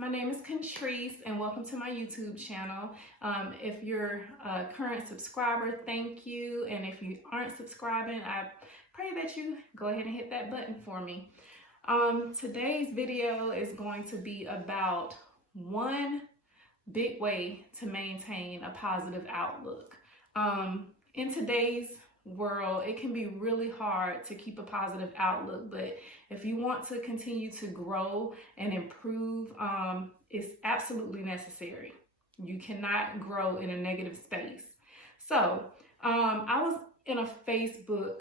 My name is Contrice and welcome to my YouTube channel. If you're a current subscriber, thank you. And if you aren't subscribing, I pray that you go ahead and hit that button for me. Today's video is going to be about one big way to maintain a positive outlook. In today's world, it can be really hard to keep a positive outlook, but if you want to continue to grow and improve, it's absolutely necessary. You cannot grow in a negative space. So I was in a Facebook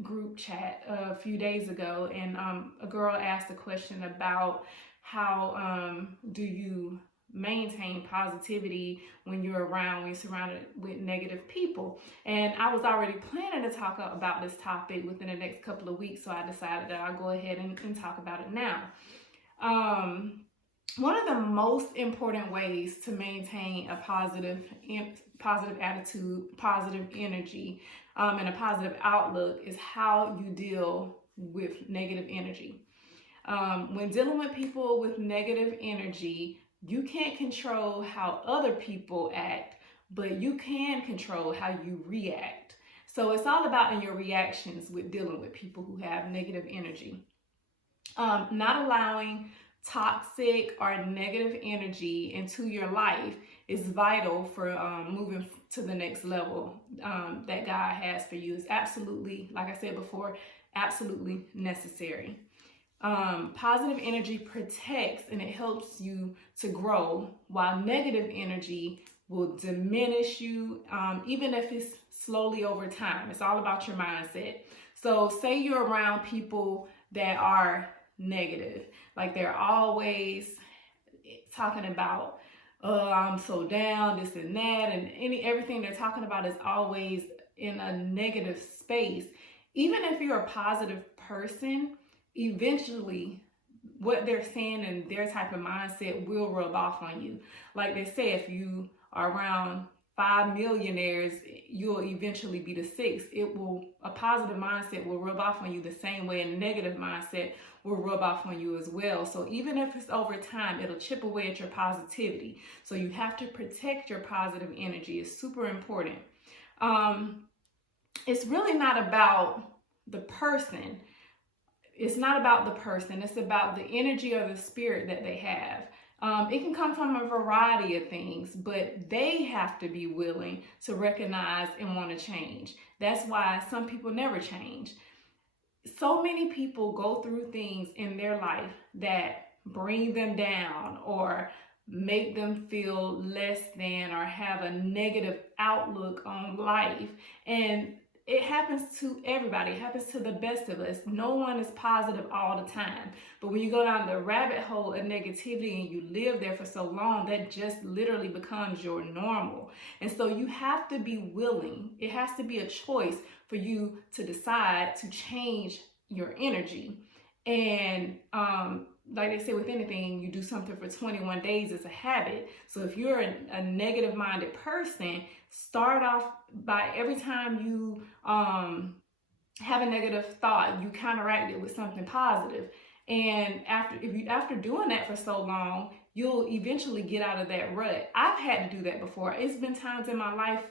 group chat a few days ago, and a girl asked a question about how do you maintain positivity when you're surrounded with negative people. And I was already planning to talk about this topic within the next couple of weeks, so I decided that I'll go ahead and talk about it now. One of the most important ways to maintain a positive attitude, positive energy, and a positive outlook is how you deal with negative energy. When dealing with people with negative energy, you can't control how other people act, but you can control how you react. So it's all about in your reactions with dealing with people who have negative energy. Not allowing toxic or negative energy into your life is vital for moving to the next level that God has for you. Is absolutely, like I said before, absolutely necessary. Positive energy protects and it helps you to grow, while negative energy will diminish you, even if it's slowly over time. It's all about your mindset. So say you're around people that are negative, like they're always talking about, I'm so down, this and that, and everything they're talking about is always in a negative space. Even if you're a positive person, eventually what they're saying and their type of mindset will rub off on you. Like they say, if you are around 5 millionaires, you'll eventually be the sixth. A positive mindset will rub off on you the same way a negative mindset will rub off on you as well. So even if it's over time, it'll chip away at your positivity. So you have to protect your positive energy. It's super important. It's really not about the person. It's not about the person. It's about the energy or the spirit that they have. It can come from a variety of things, but they have to be willing to recognize and want to change. That's why some people never change. So many people go through things in their life that bring them down or make them feel less than or have a negative outlook on life. And it happens to everybody. It happens to the best of us. No one is positive all the time. But when you go down the rabbit hole of negativity and you live there for so long, that just literally becomes your normal. And so you have to be willing. It has to be a choice for you to decide to change your energy. And like they say with anything, you do something for 21 days, it's a habit. So if you're a negative minded person, start off by every time you have a negative thought, you counteract it with something positive. And after doing that for so long, you'll eventually get out of that rut. I've had to do that before. It's been times in my life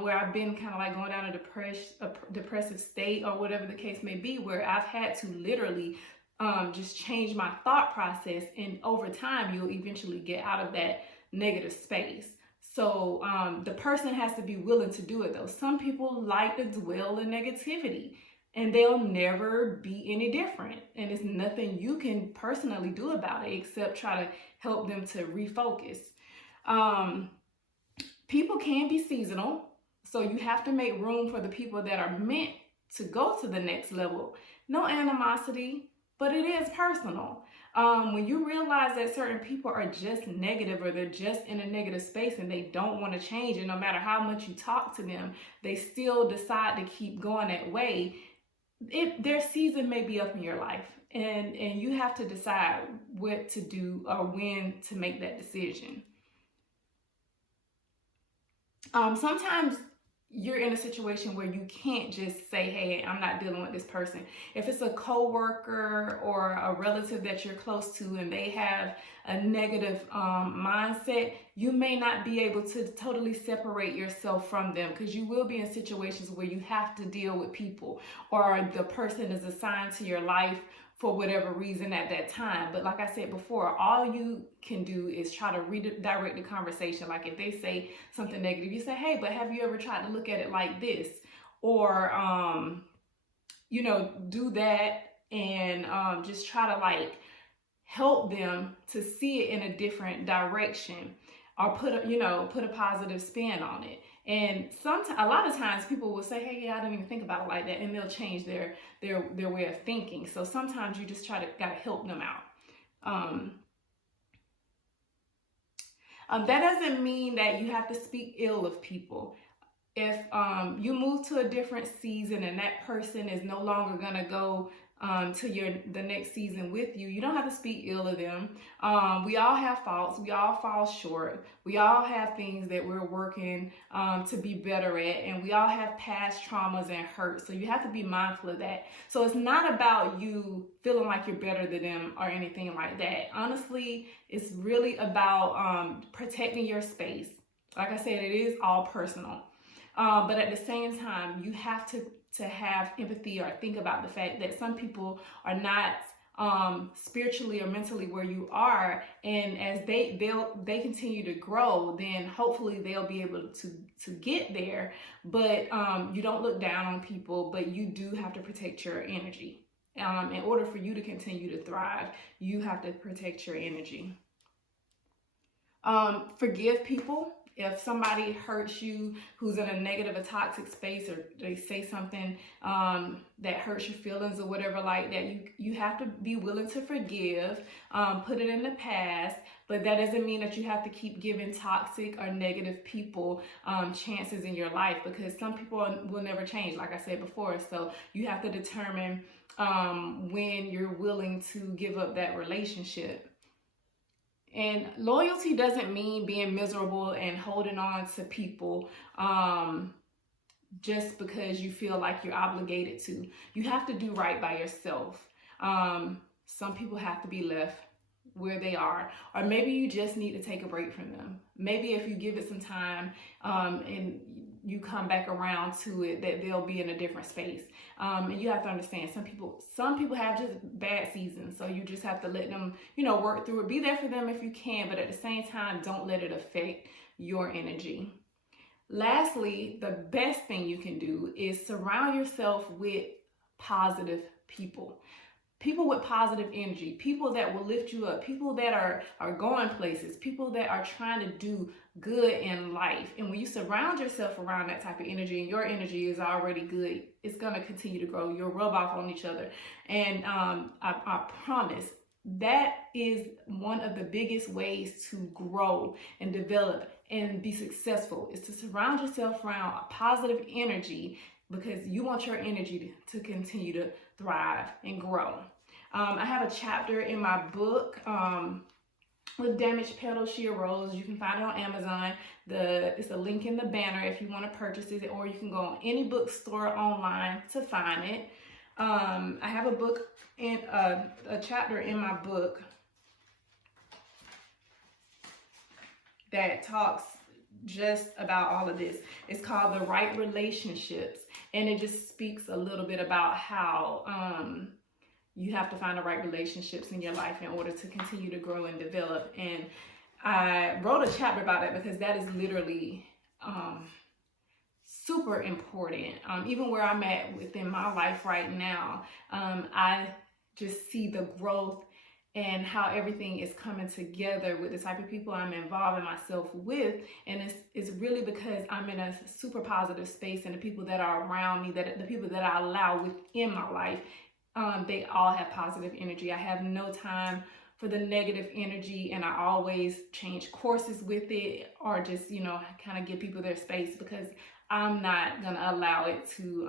where I've been kind of like going down a depressive state or whatever the case may be, where I've had to literally just change my thought process, and over time you'll eventually get out of that negative space. So the person has to be willing to do it though. Some people like to dwell in negativity and they'll never be any different, and it's nothing you can personally do about it except try to help them to refocus. People can be seasonal, so you have to make room for the people that are meant to go to the next level. No animosity, but it is personal. When you realize that certain people are just negative or they're just in a negative space and they don't want to change, and no matter how much you talk to them, they still decide to keep going that way, their season may be up in your life, and you have to decide what to do or when to make that decision. Sometimes you're in a situation where you can't just say, hey, I'm not dealing with this person. If it's a coworker or a relative that you're close to and they have a negative mindset, you may not be able to totally separate yourself from them, because you will be in situations where you have to deal with people, or the person is assigned to your life for whatever reason at that time. But like I said before, all you can do is try to redirect the conversation. Like if they say something negative, you say, hey, but have you ever tried to look at it like this? Or, do that, and just try to like help them to see it in a different direction, or put a positive spin on it. And sometimes, a lot of times, people will say, hey, yeah, I didn't even think about it like that, and they'll change their way of thinking. So sometimes you just gotta help them out. That doesn't mean that you have to speak ill of people. If you move to a different season and that person is no longer gonna go to the next season with you, you don't have to speak ill of them. We all have faults. We all fall short. We all have things that we're working to be better at, and we all have past traumas and hurts. So you have to be mindful of that. So it's not about you feeling like you're better than them or anything like that. Honestly, it's really about protecting your space. Like I said, it is all personal. But at the same time, you have to have empathy, or think about the fact that some people are not spiritually or mentally where you are, and as they continue to grow, then hopefully they'll be able to get there. But you don't look down on people, but you do have to protect your energy. In order for you to continue to thrive, you have to protect your energy. Forgive people. If somebody hurts you, who's in a negative, a toxic space, or they say something that hurts your feelings or whatever like that, you have to be willing to forgive, put it in the past. But that doesn't mean that you have to keep giving toxic or negative people chances in your life, because some people will never change, like I said before. So you have to determine when you're willing to give up that relationship. And loyalty doesn't mean being miserable and holding on to people just because you feel like you're obligated to. You have to do right by yourself. Some people have to be left where they are, or maybe you just need to take a break from them. Maybe if you give it some time and you come back around to it, that they'll be in a different space. And you have to understand, some people have just bad seasons, so you just have to let them, work through it. Be there for them if you can, but at the same time, don't let it affect your energy. Lastly, the best thing you can do is surround yourself with positive people. People with positive energy, people that will lift you up, people that are going places, people that are trying to do good in life. And when you surround yourself around that type of energy, and your energy is already good, it's going to continue to grow. You'll rub off on each other. And I promise that is one of the biggest ways to grow and develop and be successful, is to surround yourself around a positive energy, because you want your energy to continue to thrive and grow. I have a chapter in my book with Damaged Petals, She Arose. You can find it on Amazon. It's a link in the banner if you want to purchase it, or you can go on any bookstore online to find it. I have a chapter in my book that talks just about all of this. It's called The Right Relationships, and it just speaks a little bit about how you have to find the right relationships in your life in order to continue to grow and develop. And I wrote a chapter about that because that is literally super important. Even where I'm at within my life right now, I just see the growth and how everything is coming together with the type of people I'm involving myself with. And it's really because I'm in a super positive space, and the people that are around me, the people that I allow within my life, they all have positive energy. I have no time for the negative energy, and I always change courses with it, or just, kind of give people their space, because I'm not gonna allow it to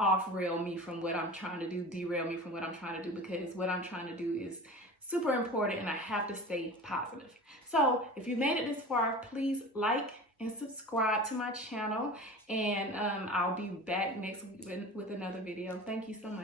off-rail me from what I'm trying to do, derail me from what I'm trying to do, because what I'm trying to do is super important, and I have to stay positive. So if you made it this far, please like and subscribe to my channel. And I'll be back next week with another video. Thank you so much.